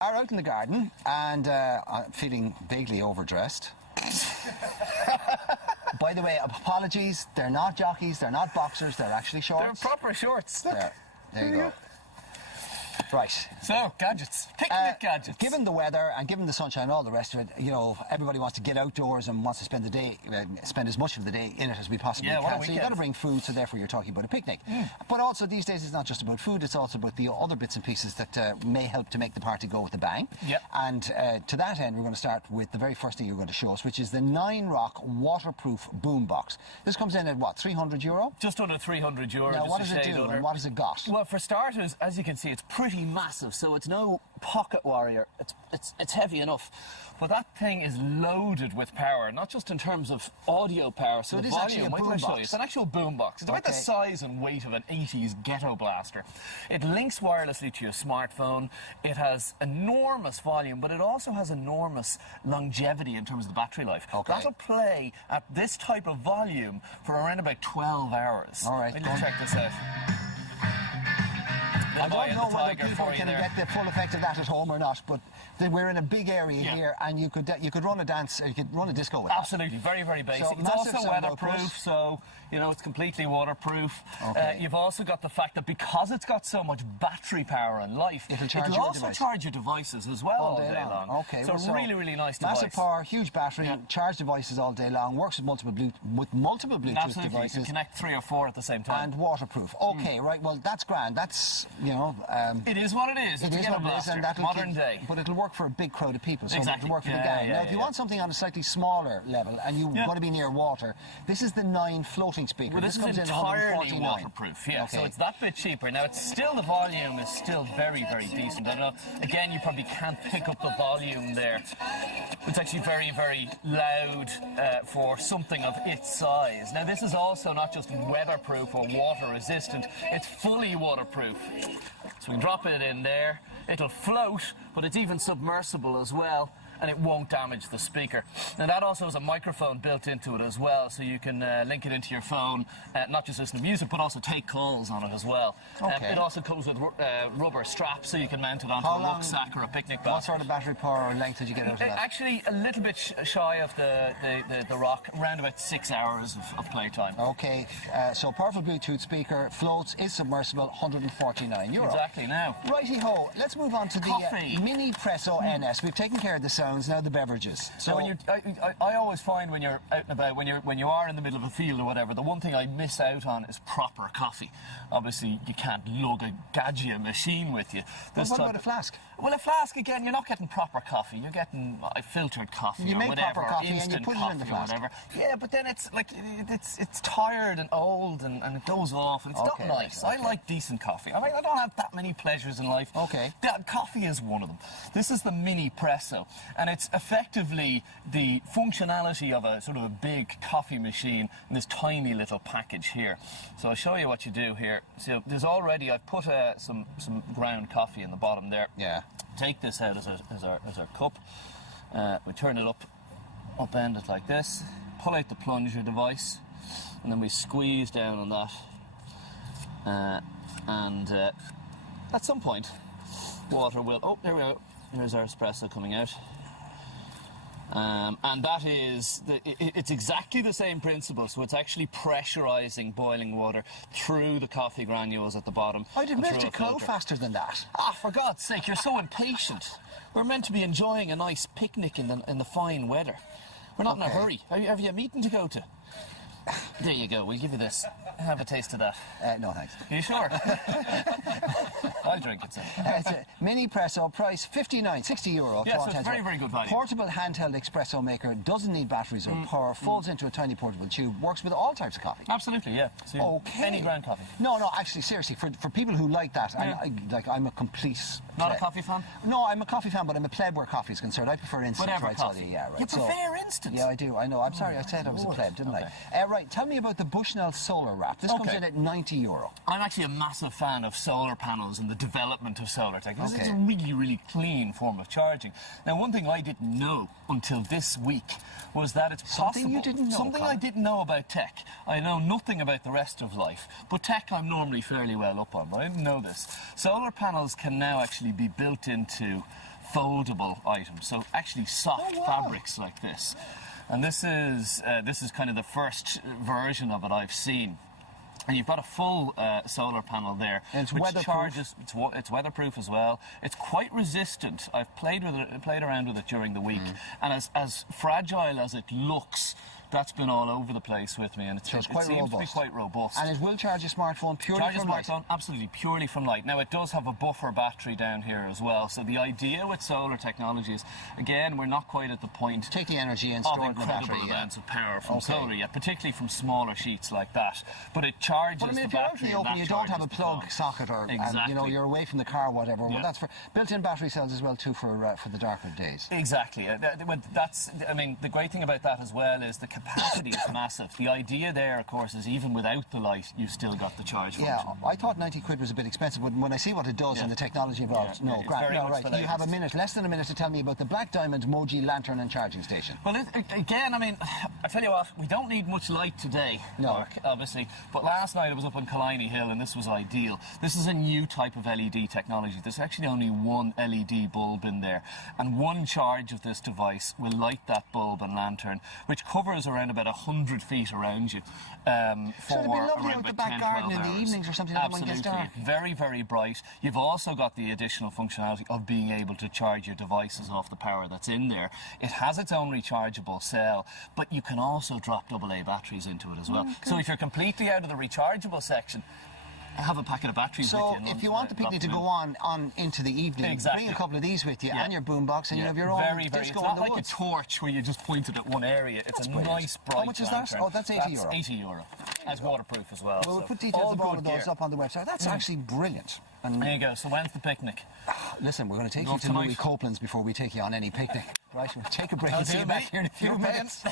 are out in the garden and feeling vaguely overdressed. By the way, apologies, they're not jockeys, they're not boxers, they're actually shorts. They're proper shorts. There you go. Right. So, gadgets. Picnic gadgets. Given the weather and given the sunshine and all the rest of it, you know, everybody wants to get outdoors and wants to spend the day, spend as much of the day in it as we possibly can. So you've got to bring food, so therefore you're talking about a picnic. But also these days it's not just about food, it's also about the other bits and pieces that may help to make the party go with a bang. And to that end, we're going to start with the very first thing you're going to show us, which is the 9-rock waterproof boombox. This comes in at what, €300? Just under €300. Now, what does it do and what has it got? Well, for starters, as you can see, it's pretty massive, so it's no pocket warrior. It's heavy enough, but that thing is loaded with power, not just in terms of audio power. So it is volume, actually a boombox. it's an actual boombox. It's about the size and weight of an 80s ghetto blaster. It links wirelessly to your smartphone. It has enormous volume, but it also has enormous longevity in terms of the battery life. That'll play at this type of volume for around about 12 hours. All right, let's check this out. I don't know whether people can get the full effect of that at home or not, but we're in a big area here, and you could run a dance, you could run a disco with Absolutely, very, very basic. So it's also weatherproof, so you know it's completely waterproof. You've also got the fact that because it's got so much battery power and life, it'll also charge your devices as well all day long. So really, really nice device. Massive power, huge battery, charge devices all day long, works with multiple Bluetooth devices. You can connect 3 or 4 at the same time. And waterproof. Okay, right, well that's grand. That's, you know... it is what it is. It is what it is, and that'll modern day. But it'll work for a big crowd of people, so Exactly. it'll work for the gang. Now, if you want something on a slightly smaller level, and you want to be near water, this is the 9 floating speaker. Well, this comes is entirely waterproof, so it's that bit cheaper. Now, it's still, the volume is still very, very decent. I know, again, you probably can't pick up the volume there. It's actually very, very loud for something of its size. Now, this is also not just weatherproof or water resistant, it's fully waterproof. So we can drop it in there, it'll float, but it's even submersible as well, and it won't damage the speaker. Now that also has a microphone built into it as well, so you can link it into your phone, not just listen to music, but also take calls on it as well. It also comes with rubber straps, so you can mount it onto a rucksack or a picnic basket. What sort of battery power or length did you get out of that? Actually, a little bit shy of the rock, around about 6 hours of playtime. Okay, so powerful Bluetooth speaker, floats, is submersible, €149. Exactly, now. Righty-ho, let's move on to the Mini Presso NS. We've taken care of the sounds, now the beverages. So when I always find when you're out and about, when you are in the middle of a field or whatever, the one thing I miss out on is proper coffee. Obviously, you can't lug a Gadget machine with you. What about a flask? Well, a flask, again, you're not getting proper coffee. You're getting filtered coffee you or make whatever, proper coffee instant and you put coffee it in the flask. Or whatever. Yeah, but then it's like it's tired and old and it goes off and it's not nice. I like decent coffee. I mean, I don't have that many pleasures in life. Coffee is one of them. This is the Mini Presso, and it's effectively the functionality of a sort of a big coffee machine in this tiny little package here. So I'll show you what you do here. So there's already, I've put some ground coffee in the bottom there. Take this out as our cup. We turn it upend it like this, pull out the plunger device, and then we squeeze down on that. And at some point, water will... Oh, there we go. Here's our espresso coming out. And that is, it's exactly the same principle, so it's actually pressurising boiling water through the coffee granules at the bottom. I'd admit to go faster than that. Ah, for God's sake, you're so impatient. We're meant to be enjoying a nice picnic in the fine weather. We're not in a hurry. Have you a meeting to go to? There you go, we'll give you this. Have a taste of that. No, thanks. Are you sure? I'll drink it, sir. It's a Mini Presso, price €59, €60. Yeah, so it's very, very good value. Portable handheld espresso maker, doesn't need batteries or power, folds into a tiny portable tube, works with all types of coffee. Absolutely, yeah. So any ground coffee. No, actually, seriously, for people who like that, I'm a complete... Not a coffee fan? No, I'm a coffee fan, but I'm a pleb where coffee is concerned. I prefer instant. Whatever coffee. You prefer instant? Yeah, I do, I know. I'm sorry, I said I was a pleb, didn't I? Right, tell me about the Bushnell solar wrap. This comes in at €90. I'm actually a massive fan of solar panels and the development of solar technology. It's a really, really clean form of charging. Now, one thing I didn't know until this week was that it's possible. Something you didn't know, Something I didn't know about tech. I know nothing about the rest of life, but tech I'm normally fairly well up on, but I didn't know this. Solar panels can now actually be built into foldable items. So actually soft fabrics like this. And this is kind of the first version of it I've seen. And you've got a full solar panel there, and it's which weatherproof. charges. It's weatherproof as well. It's quite resistant. I've played around with it during the week, and as fragile as it looks, that's been all over the place with me, and it seems to be quite robust. And it will charge your smartphone purely from light? Charge your smartphone absolutely purely from light. Now, it does have a buffer battery down here as well, so the idea with solar technology is, again, we're not quite at the point take the energy and store it in the battery. Incredible amounts of power from solar yet, particularly from smaller sheets like that. But it charges but I mean, the if you're out battery. in the open, you don't have a plug socket, or you know, you're away from the car or whatever. Well, that's for built-in battery cells as well too for the darker days. Exactly. I mean, the great thing about that as well is the capacity is massive. The idea there, of course, is even without the light, you've still got the charge function. Yeah, I thought 90 quid was a bit expensive, but when I see what it does and the technology involved, no, great. No, right. You have a minute, less than a minute, to tell me about the Black Diamond Moji lantern and charging station. Well, again, I mean, I tell you what, we don't need much light today, Mark, obviously, but last night I was up on Colin Hill and this was ideal. This is a new type of LED technology. There's actually only one LED bulb in there, and one charge of this device will light that bulb and lantern, which covers around about 100 feet around you. So it'd be lovely out the back garden in the evenings or something like that when it gets dark. Very, very bright. You've also got the additional functionality of being able to charge your devices off the power that's in there. It has its own rechargeable cell, but you can also drop AA batteries into it as well. So if you're completely out of the rechargeable section, have a packet of batteries with you. So if you want the picnic to go on into the evening, bring a couple of these with you and your boombox, and you have your own disco It's in the not like woods. a torch where you just point it at one area. It's a nice, bright How much is that? Oh, that's €80. That's €80. That's waterproof as well. Well, we'll put details of all of those up on the website. That's actually brilliant. And there you go. So when's the picnic? Listen, we're going to take you to Louis Copeland's before we take you on any picnic. Right, we'll take a break and see you back here in a few minutes.